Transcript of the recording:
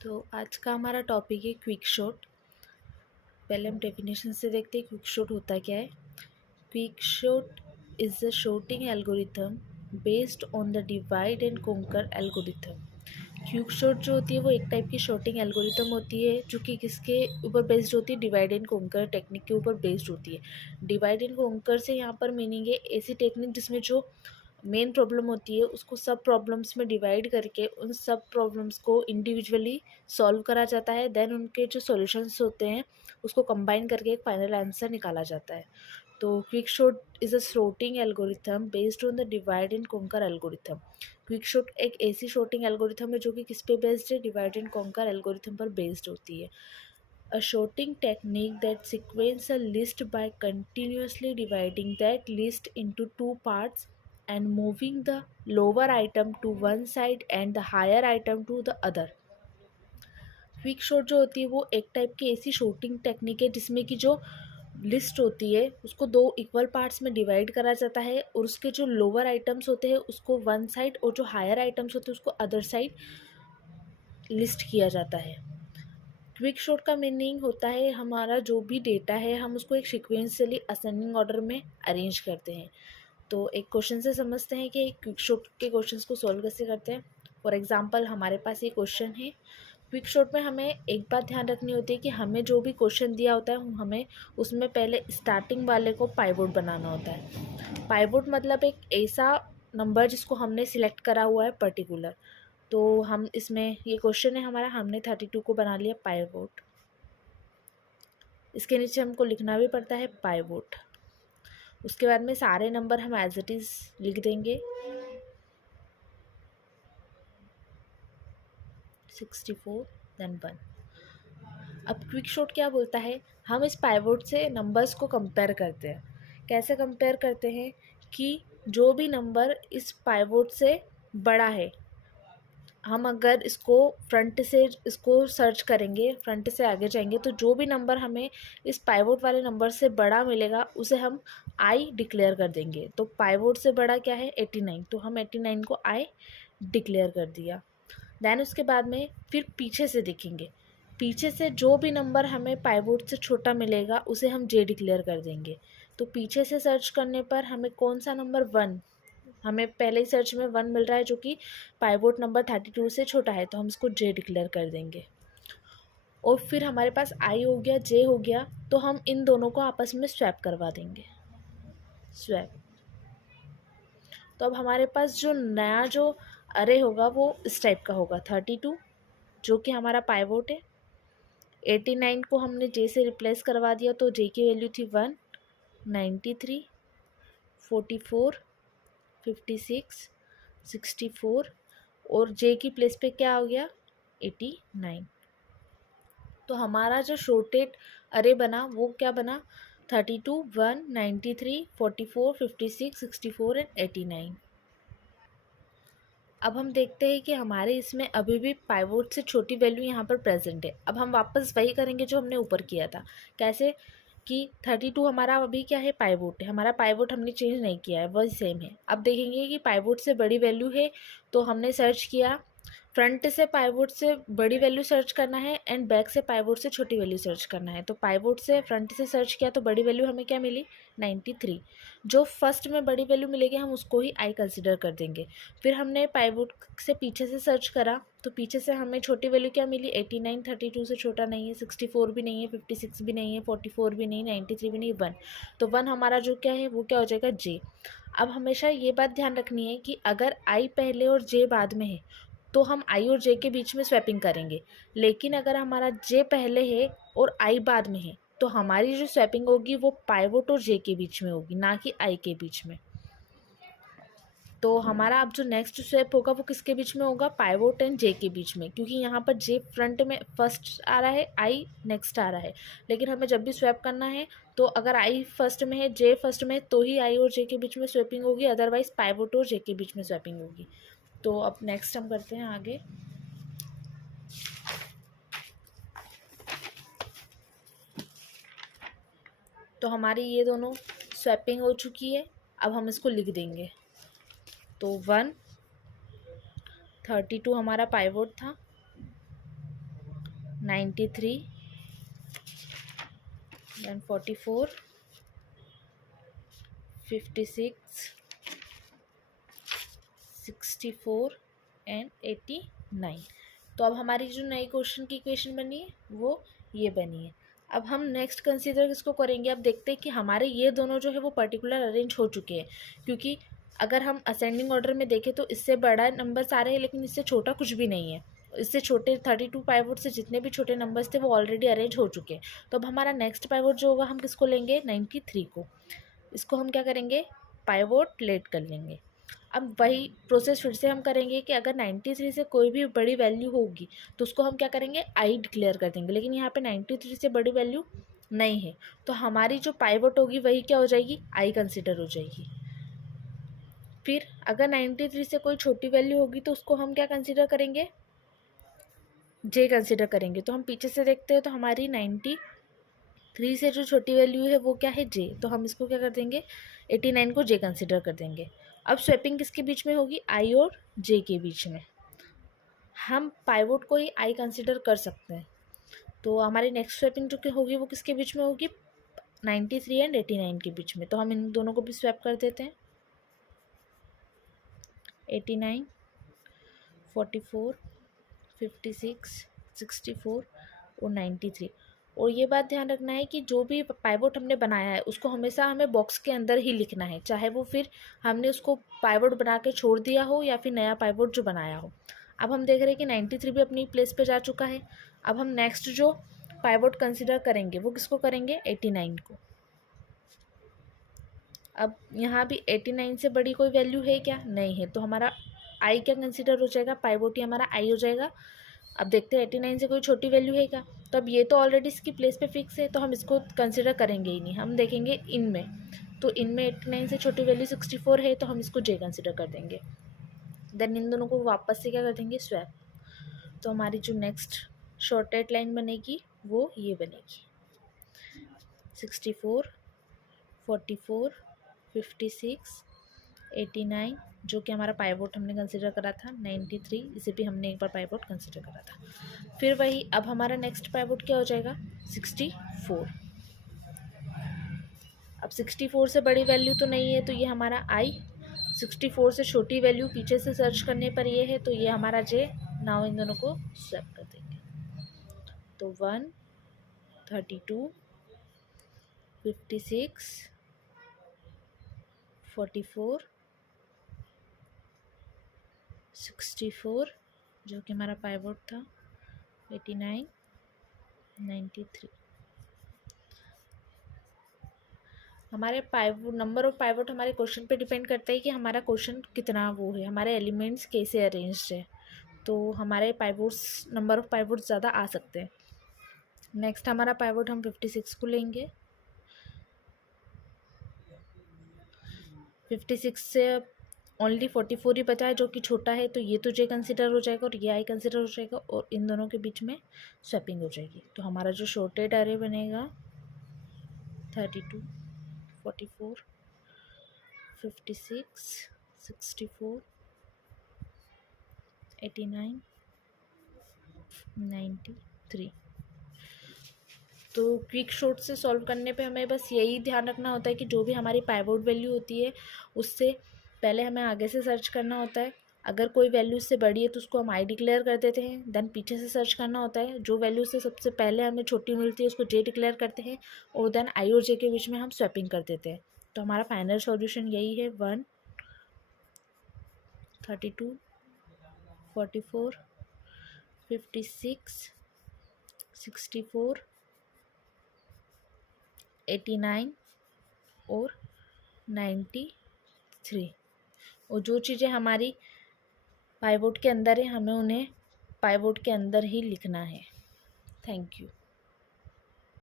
तो आज का हमारा टॉपिक है क्विक शॉट। पहले हम डेफिनेशन से देखते हैं क्विक शॉट होता क्या है। Quick sort is a sorting algorithm based on the divide and conquer algorithm. Quick sort जो होती है वो एक टाइप की शॉटिंग एल्गोरिथम होती है जो कि किसके ऊपर बेस्ड होती है, डिवाइड एंड कॉन्कर टेक्निक के ऊपर बेस्ड होती है। डिवाइड एंड कॉन्कर से यहाँ पर मीनिंग है ऐसी टेक्निक जिसमें जो मेन प्रॉब्लम होती है उसको सब प्रॉब्लम्स में डिवाइड करके उन सब प्रॉब्लम्स को इंडिविजुअली सॉल्व करा जाता है। देन उनके जो सॉल्यूशंस होते हैं उसको कंबाइन करके एक फाइनल आंसर निकाला जाता है। तो quick sort is a sorting algorithm based on the divide and conquer algorithm. Quick sort एक ऐसी शॉटिंग एल्गोरिथम है जो कि किस पे बेस्ड है, डिवाइड एंड कॉन्कर एल्गोरिथम पर बेस्ड होती है। A sorting technique that sequence a list by continuously dividing that list into two parts and moving the lower item to one side and the higher item to the other। Quick sort जो होती है वो एक type की ऐसी shooting technique है जिसमें कि जो लिस्ट होती है उसको दो इक्वल पार्ट्स में डिवाइड करा जाता है और उसके जो लोअर आइटम्स होते हैं उसको वन साइड और जो हायर आइटम्स होते हैं उसको अदर साइड लिस्ट किया जाता है। क्विक शॉट का मीनिंग होता है हमारा जो भी डेटा है हम उसको एक सिक्वेंशियली असेंडिंग ऑर्डर में अरेंज करते हैं। तो एक क्वेश्चन से समझते हैं कि क्विक शॉट के क्वेश्चंस को सॉल्व कैसे करते हैं। फॉर एग्जांपल हमारे पास ये क्वेश्चन है। क्विक शॉट में हमें एक बात ध्यान रखनी होती है कि हमें जो भी क्वेश्चन दिया होता है हमें उसमें पहले स्टार्टिंग वाले को पाइवोट बनाना होता है। पाइवोट मतलब एक ऐसा नंबर जिसको हमने सिलेक्ट करा हुआ है पर्टिकुलर। तो हम इसमें ये क्वेश्चन है हमारा, हमने 32 को बना लिया पाइवोट। इसके नीचे हमको लिखना भी पड़ता है पाइवोट। उसके बाद में सारे नंबर हम एज इट इज़ लिख देंगे 64 देन 1। अब क्विक शॉट क्या बोलता है, हम इस पाइवोट से नंबर्स को कंपेयर करते हैं। कैसे कंपेयर करते हैं कि जो भी नंबर इस पाइवोट से बड़ा है, हम अगर इसको फ्रंट से इसको सर्च करेंगे, फ्रंट से आगे जाएंगे तो जो भी नंबर हमें इस पाइवोट वाले नंबर से बड़ा मिलेगा उसे हम आई डिक्लेयर कर देंगे। तो पाइवोट से बड़ा क्या है 89, तो हम 89 को आई डिक्लेयर कर दिया। देन उसके बाद में फिर पीछे से देखेंगे, पीछे से जो भी नंबर हमें पाइवोट से छोटा मिलेगा उसे हम जे डिक्लेयर कर देंगे। तो पीछे से सर्च करने पर हमें कौन सा नंबर 1, हमें पहले ही सर्च में 1 मिल रहा है जो कि पाइवोट नंबर 32 से छोटा है, तो हम इसको जे डिक्लेयर कर देंगे। और फिर हमारे पास आई हो गया, जे हो गया, तो हम इन दोनों को आपस में स्वैप करवा देंगे, स्वैप। तो अब हमारे पास जो नया जो अरे होगा वो इस टाइप का होगा 32 जो कि हमारा पाइवोट है। 89 को हमने जे से रिप्लेस करवा दिया तो जे की वैल्यू थी 1, 93, 44, 56, 64 और जे की प्लेस पे क्या हो गया 89। तो हमारा जो शॉर्टेड अरे बना वो क्या बना 32, 1, 93, 44, 56, 64 एंड 89। अब हम देखते हैं कि हमारे इसमें अभी भी पाइवोट से छोटी वैल्यू यहाँ पर प्रेजेंट है। अब हम वापस वही करेंगे जो हमने ऊपर किया था। कैसे कि 32 हमारा अभी क्या है पाइवोट है, हमारा पाइवोट हमने चेंज नहीं किया है, वही सेम है। अब देखेंगे कि पाइवोट से बड़ी वैल्यू है तो हमने सर्च किया, फ्रंट से पाइवोट से बड़ी वैल्यू सर्च करना है एंड बैक से पाइवोट से छोटी वैल्यू सर्च करना है। तो पाइवोट से फ्रंट से सर्च किया तो बड़ी वैल्यू हमें क्या मिली 93। जो फर्स्ट में बड़ी वैल्यू मिलेगी हम उसको ही आई कंसिडर कर देंगे। फिर हमने पाइवोट से पीछे से सर्च करा तो पीछे से हमें छोटी वैल्यू क्या मिली 89, 32 से छोटा नहीं है, 64 भी नहीं है, 56 भी नहीं है, 44 भी नहीं, 93 भी नहीं, 1। तो 1 हमारा जो क्या है वो क्या हो जाएगा जे। अब हमेशा ये बात ध्यान रखनी है कि अगर आई पहले और जे बाद में है तो हम आई और जे के बीच में स्वैपिंग करेंगे। लेकिन अगर हमारा जे पहले है और आई बाद में है तो हमारी जो स्वैपिंग होगी वो पाइवोट और जे के बीच में होगी, ना कि आई के बीच में। तो हमारा अब जो नेक्स्ट स्वैप होगा वो किसके बीच में होगा, पाइवोट एंड जे के बीच में, क्योंकि यहाँ पर जे फ्रंट में फर्स्ट आ रहा है, आई नेक्स्ट आ रहा है। लेकिन हमें जब भी स्वैप करना है तो अगर आई फर्स्ट में है, जे फर्स्ट में है तो ही आई और जे के बीच में स्वैपिंग होगी, अदरवाइज पाइवोट और जे के बीच में स्वैपिंग होगी। तो अब नेक्स्ट हम करते हैं आगे। तो हमारी ये दोनों स्वैपिंग हो चुकी है। अब हम इसको लिख देंगे। तो 1, 32 हमारा पाइवोट था, 93, then 44, 56, 64 एंड 89। तो अब हमारी जो नई क्वेश्चन की इक्वेशन बनी है वो ये बनी है। अब हम नेक्स्ट कंसीडर किसको करेंगे, अब देखते हैं कि हमारे ये दोनों जो है वो पर्टिकुलर अरेंज हो चुके हैं, क्योंकि अगर हम असेंडिंग ऑर्डर में देखें तो इससे बड़ा नंबर्स आ रहे हैं लेकिन इससे छोटा कुछ भी नहीं है। इससे छोटे 32 पाइवोट से जितने भी छोटे नंबर्स थे वो ऑलरेडी अरेंज हो चुके हैं। तो अब हमारा नेक्स्ट पाइवोट जो होगा हम किसको लेंगे, 93 को। इसको हम क्या करेंगे, पाइवोट लेट कर लेंगे। अब वही प्रोसेस फिर से हम करेंगे कि अगर 93 से कोई भी बड़ी वैल्यू होगी तो उसको हम क्या करेंगे, आई डिक्लेयर कर देंगे। लेकिन यहाँ पे 93 से बड़ी वैल्यू नहीं है तो हमारी जो पाइवोट होगी वही क्या हो जाएगी, आई कंसिडर हो जाएगी। फिर अगर 93 से कोई छोटी वैल्यू होगी तो उसको हम क्या कंसिडर करेंगे, जे कंसिडर करेंगे। तो हम पीछे से देखते हैं तो हमारी 93 से जो छोटी वैल्यू है वो क्या है, जे। तो हम इसको क्या कर देंगे, 89 को जे कंसिडर कर देंगे। अब स्वैपिंग किसके बीच में होगी, आई और जे के बीच में। हम पाइवोट को ही आई कंसिडर कर सकते हैं। तो हमारी नेक्स्ट स्वैपिंग जो होगी वो किसके बीच में होगी, 93 एंड 89 के बीच में। तो हम इन दोनों को भी स्वैप कर देते हैं, 89, 44, 56, 64 और 93। और ये बात ध्यान रखना है कि जो भी पाइवोट हमने बनाया है उसको हमेशा हमें बॉक्स के अंदर ही लिखना है, चाहे वो फिर हमने उसको पाइवोट बना के छोड़ दिया हो या फिर नया पाइवोट जो बनाया हो। अब हम देख रहे हैं कि 93 भी अपनी प्लेस पे जा चुका है। अब हम नेक्स्ट जो पाइवोट कंसिडर करेंगे वो किसको करेंगे, 89 को। अब यहाँ भी 89 से बड़ी कोई वैल्यू है क्या, नहीं है। तो हमारा आई क्या कंसिडर हो जाएगा, पाइवोट ही हमारा आई हो जाएगा। अब देखते हैं 89 से कोई छोटी वैल्यू है क्या, तो अब ये तो ऑलरेडी इसकी प्लेस पे फिक्स है तो हम इसको कंसिडर करेंगे ही नहीं। हम देखेंगे इनमें, तो इनमें 89 से छोटी वैल्यू 64 है तो हम इसको जे कंसिडर कर देंगे। देन इन दोनों को वापस से क्या कर देंगे, स्वैप। तो हमारी जो नेक्स्ट शॉर्टेड लाइन बनेगी वो ये बनेगी, 64, 44, 56, 89, जो कि हमारा पाइवोट हमने कंसिडर करा था 93, इसे भी हमने एक बार पाइवोट कंसिडर करा था। फिर वही अब हमारा नेक्स्ट पाइवोट क्या हो जाएगा, 64। अब 64 से बड़ी वैल्यू तो नहीं है तो ये हमारा आई, 64 से छोटी वैल्यू पीछे से सर्च करने पर ये है तो ये हमारा जे। नाउ इन दोनों को स्वैप कर देंगे। तो 1, 32, 56, 44, 64 जो कि हमारा पाइवोट था, 89, 93। हमारे पाइवोट नंबर ऑफ पाइवोट हमारे क्वेश्चन पे डिपेंड करता है कि हमारा क्वेश्चन कितना वो है, हमारे एलिमेंट्स कैसे अरेंज है। तो हमारे पाइवोट्स नंबर ऑफ पाइवोट्स ज़्यादा आ सकते हैं। नेक्स्ट हमारा पाइवोट हम 56 को लेंगे। 56 से ओनली 44 ही बचा है जो कि छोटा है तो ये तो जे कंसिडर हो जाएगा और ये आई कंसिडर हो जाएगा और इन दोनों के बीच में स्वैपिंग हो जाएगी। तो हमारा जो शॉर्टेड अरे बनेगा 32, 44, 56, 64, 89, 93। तो क्विक शॉर्ट से सॉल्व करने पे हमें बस यही ध्यान रखना होता है कि जो भी हमारी पाइवोट वैल्यू होती है उससे पहले हमें आगे से सर्च करना होता है। अगर कोई वैल्यू इससे बड़ी है तो उसको हम आई डिक्लेयर कर देते हैं। देन पीछे से सर्च करना होता है, जो वैल्यू से सबसे पहले हमें छोटी मिलती है उसको जे डिक्लेयर करते हैं और देन आई और जे के बीच में हम स्वैपिंग कर देते हैं। तो हमारा फाइनल सॉल्यूशन यही है, 1, 32, 44, 56, 64, 89 और 93। और जो चीज़ें हमारी पाइवोट के अंदर है हमें उन्हें पाइवोट के अंदर ही लिखना है। Thank you.